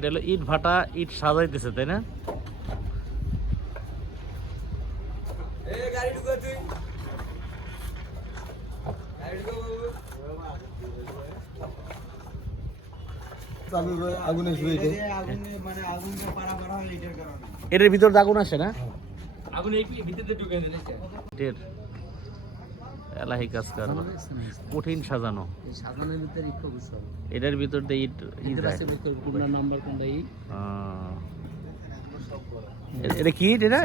এটা হলো ইট ভাটা, ইট সাজাইতেছে, তাই না? এটার ভিতর আগুন আসে না? এলাহি কাজ করবো, কঠিন সাজানো। এটার ভিতর দিয়ে এটা কি এটা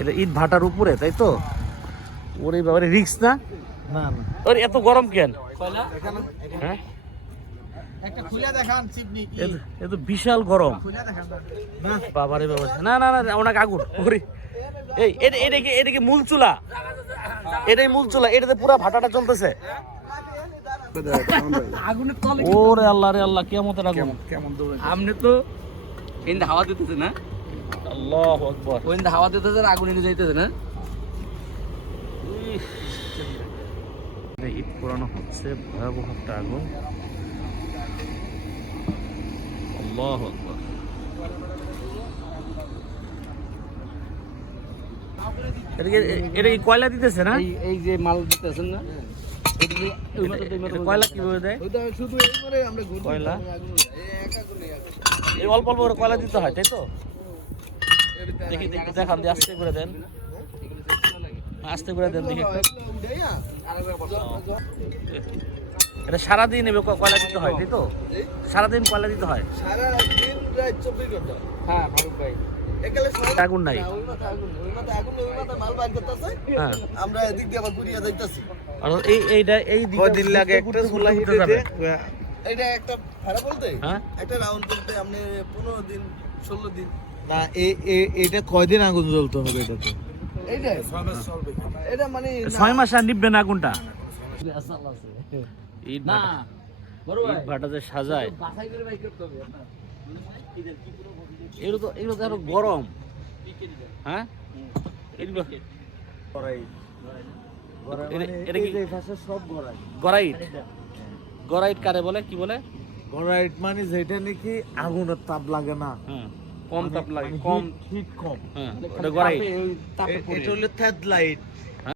এটা ইট ভাটার উপরে, তাই তো? ওরে বাবারে, রিক্স না? না না, ওর এত গরম কেন? হ্যাঁ, এত বিশাল গরম বাবারে বাবা। না না না, অনেক আগুন। এই এটা কি মূল চুলা? এটাই মূল চুলা, এটাতে পুরো ভাটাটা চলতেছে। ওরে আল্লাহ রে আল্লাহ, কিয়ামতের আগুন। আপনি তো ইন্দা হাওয়া দিতেছে না? আল্লাহু আকবার। ওই ইন্দা হাওয়া দিতেছে, আগুন এনে যাইতেছে না? ইট পোড়ানো হচ্ছে, ভয়াবহ একটা আগুন। আল্লাহু আকবার। এটা কি কয়লা দিতেছে না? এই যে মাল দিতেছেন না, কয়লা কিভাবে দেয়? কয়লা এই অল্প অল্প করে কয়লা দিতে হয়, তাই তো? দেখি দেখি, দেখান দিয়ে আস্তে করে দেন, আস্তে করে দেন দেখি। এটা সারাদিন এবার কয়লা দিতে হয়, তাই তো? সারাদিন কয়লা দিতে হয়? আগুন নাই, এটা কয়দিন আগুন জ্বলতে হবে? এটা মানে 6 মাস আর নিববে না আগুনটা। ইট ভাটা যে সাজায়, এগুলো তো আরো গরম। হ্যাঁ, গড়াইট কারে বলে, কি বলে? গড়াইট মানে যেটা নাকি আগুনের তাপ লাগে না, কম তাপ লাগে, কম হিট কম। হ্যাঁ, ওটা গড়াইট। এটা হলো থ্যাদলাইট।